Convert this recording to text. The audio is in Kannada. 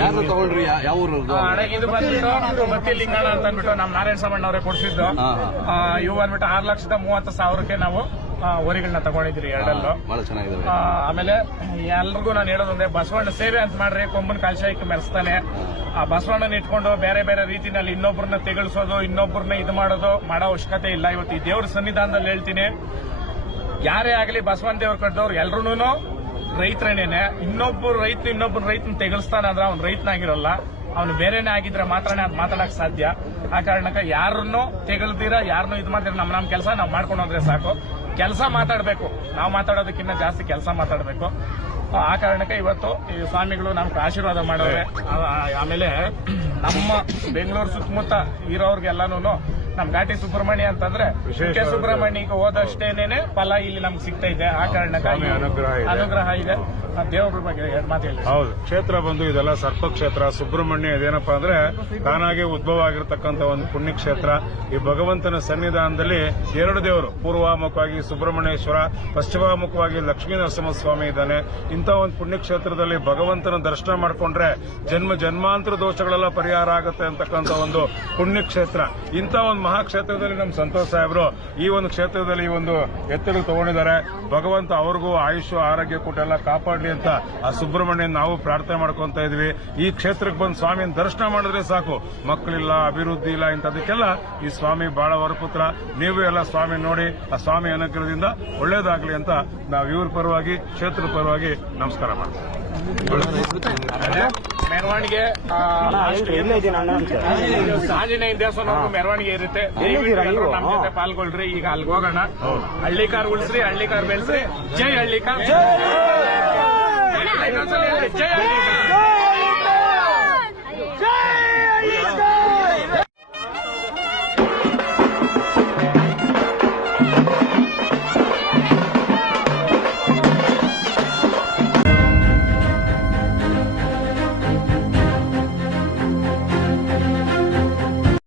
ಯಾರು ತಗೊಂಡ್ರಿ? ಯಾವ ಊರು ಅಣ್ಣ? ಇದು ಬಂದ್ಬಿಟ್ಟು ಮತ್ತಿ ಲಿಂಗಣ್ಣ ಅಂತ ಅಂದ್ಬಿಟ್ಟು ನಮ್ಮ ನಾರಾಯಣ ಸಾಮಣ್ಣವ್ರೆ ಕೊಡ್ಸಿದ್ದು. ಇವು ಬಂದ್ಬಿಟ್ಟು 6,30,000ಕ್ಕೆ ನಾವು ಊರಿಗಳನ್ನ ತಗೊಂಡಿದ್ರಿ ಎರಡಲ್ಲೂ. ಬಹಳ ಚೆನ್ನಾಗಿದೆ. ಆಮೇಲೆ ಎಲ್ರಿಗೂ ನಾನು ಹೇಳೋದಂದ್ರೆ ಬಸವಣ್ಣ ಸೇವೆ ಅಂತ ಮಾಡ್ರಿ, ಕೊಂಬನ್ ಕಾಲ್ಶಾಯಿಕ್ಕೆ ಮೆರೆಸ್ತಾನೆ. ಆ ಬಸವಣ್ಣನ ಇಟ್ಕೊಂಡು ಬೇರೆ ಬೇರೆ ರೀತಿನಲ್ಲಿ ಇನ್ನೊಬ್ಬರನ್ನ ತೆಗಳಿಸೋದು, ಇನ್ನೊಬ್ಬರನ್ನ ಇದು ಮಾಡೋದು ಮಾಡೋ ಅವಶ್ಯಕತೆ ಇಲ್ಲ. ಇವತ್ತು ಈ ದೇವ್ರ ಸನ್ನಿಧಾನದಲ್ಲಿ ಹೇಳ್ತೀನಿ, ಯಾರೇ ಆಗಲಿ ಬಸವಣ್ಣ ದೇವ್ರ ಕಟ್ಟದವ್ರು ಎಲ್ರೂ ರೈತರೇನೇನೆ. ಇನ್ನೊಬ್ಬರು ರೈತನ ತೆಗಳಿಸ್ತಾನ ಅಂದ್ರೆ ಅವ್ನು ರೈತನಾಗಿರಲ್ಲ, ಅವನು ಬೇರೆನೇ ಆಗಿದ್ರೆ ಮಾತ್ರನೇ ಅದು ಮಾತಾಡಕ್ ಸಾಧ್ಯ. ಆ ಕಾರಣಕ್ಕೆ ಯಾರನ್ನು ತೆಗಳ್ತೀರಾ, ಯಾರನ್ನು ಇದು ಮಾಡ್ತೀರಾ, ನಮ್ಮ ಕೆಲಸ ನಾವು ಮಾಡ್ಕೊಂಡು ಹೋದ್ರೆ ಸಾಕು. ಕೆಲಸ ಮಾತಾಡಬೇಕು, ನಾವು ಮಾತಾಡೋದಕ್ಕಿಂತ ಜಾಸ್ತಿ ಕೆಲಸ ಮಾತಾಡಬೇಕು. ಆ ಕಾರಣಕ್ಕೆ ಇವತ್ತು ಈ ಸ್ವಾಮಿಗಳು ನಮ್ಗೆ ಆಶೀರ್ವಾದ ಮಾಡೋರೆ. ಆಮೇಲೆ ನಮ್ಮ ಬೆಂಗಳೂರು ಸುತ್ತಮುತ್ತ ಇರೋರ್ಗೆಲ್ಲಾನು ನಮ್ ಘಾಟಿ ಸುಬ್ರಹ್ಮಣ್ಯ ಅಂತಂದ್ರೆ ಕೆ ಸುಬ್ರಹ್ಮಣ್ಯಕ್ಕೆ ಹೋದಷ್ಟೇನೇನೆ ಫಲ ಇಲ್ಲಿ ನಮ್ಗೆ ಸಿಗ್ತಾ ಇದೆ. ಆ ಕಾರಣಕ್ಕೆ ಅನುಗ್ರಹ ಇದೆ. ದೇವ್ರ ಬಗ್ಗೆ ಎರಡು ಮಾತು ಹೇಳಿ. ಹೌದು, ಕ್ಷೇತ್ರ ಬಂದು ಇದೆಲ್ಲ ಸರ್ಪ ಕ್ಷೇತ್ರ. ಸುಬ್ರಹ್ಮಣ್ಯ ಇದೇನಪ್ಪ ಅಂದ್ರೆ ತಾನಾಗೆ ಉದ್ಭವ ಆಗಿರತಕ್ಕಂತ ಒಂದು ಪುಣ್ಯಕ್ಷೇತ್ರ. ಈ ಭಗವಂತನ ಸನ್ನಿಧಾನದಲ್ಲಿ ಎರಡು ದೇವರು, ಪೂರ್ವಾಮುಖವಾಗಿ ಸುಬ್ರಹ್ಮಣ್ಯೇಶ್ವರ, ಪಶ್ಚಿಮಾಮುಖವಾಗಿ ಲಕ್ಷ್ಮೀ ನರಸಿಂಹಸ್ವಾಮಿ ಇದ್ದಾನೆ. ಇಂಥ ಒಂದು ಪುಣ್ಯಕ್ಷೇತ್ರದಲ್ಲಿ ಭಗವಂತನ ದರ್ಶನ ಮಾಡಿಕೊಂಡ್ರೆ ಜನ್ಮಾಂತರ ದೋಷಗಳೆಲ್ಲ ಪರಿಹಾರ ಆಗುತ್ತೆ ಅಂತಕ್ಕಂಥ ಒಂದು ಪುಣ್ಯಕ್ಷೇತ್ರ. ಇಂಥ ಒಂದು ಮಹಾಕ್ಷೇತ್ರದಲ್ಲಿ ನಮ್ಮ ಸಂತೋಷ್ ಸಾಹೇಬರು ಈ ಒಂದು ಕ್ಷೇತ್ರದಲ್ಲಿ ಈ ಒಂದು ಎತ್ತಲು ತಗೊಂಡಿದ್ದಾರೆ. ಭಗವಂತ ಅವ್ರಿಗೂ ಆಯುಷ್ಯ ಆರೋಗ್ಯ ಕೊಟ್ಟೆಲ್ಲ ಕಾಪಾಡಲಿ ಅಂತ ಆ ಸುಬ್ರಹ್ಮಣ್ಯನ ನಾವು ಪ್ರಾರ್ಥನೆ ಮಾಡ್ಕೊಂತ ಇದ್ವಿ. ಈ ಕ್ಷೇತ್ರಕ್ಕೆ ಬಂದು ಸ್ವಾಮಿನ ದರ್ಶನ ಮಾಡಿದ್ರೆ ಸಾಕು, ಮಕ್ಕಳಿಲ್ಲ, ಅಭಿವೃದ್ಧಿ ಇಲ್ಲ, ಇಂಥದಕ್ಕೆಲ್ಲ ಈ ಸ್ವಾಮಿ ಬಹಳ ವರಪುತ್ರ. ನೀವು ಎಲ್ಲ ಸ್ವಾಮಿ ನೋಡಿ ಆ ಸ್ವಾಮಿ ಅನುಗ್ರಹದಿಂದ ಒಳ್ಳೇದಾಗ್ಲಿ ಅಂತ ನಾವು ಇವ್ರ ಪರವಾಗಿ, ಕ್ಷೇತ್ರದ ಪರವಾಗಿ ನಮಸ್ಕಾರ ಮಾಡ್ತೀವಿ. ಮೆರವಣಿಗೆ ಆಂಜನೇಯ ದೇವಸ್ಥಾನ ಮೆರವಣಿಗೆ ಇರುತ್ತೆ. ನಮ್ಮ ಜೊತೆ ಪಾಲ್ಗೊಳ್ರಿ. ಈಗ ಅಲ್ಲಿಗೆ ಹೋಗೋಣ. ಹಳ್ಳಿಕಾರ್ ಉಳಿಸ್ರಿ, ಹಳ್ಳಿಕಾರ್ ಬೆಳೆಸ್ರಿ. ಜೈ ಹಳ್ಳಿಕಾರ್. ಜೈ ಹಳ್ಳಿಕಾರ್.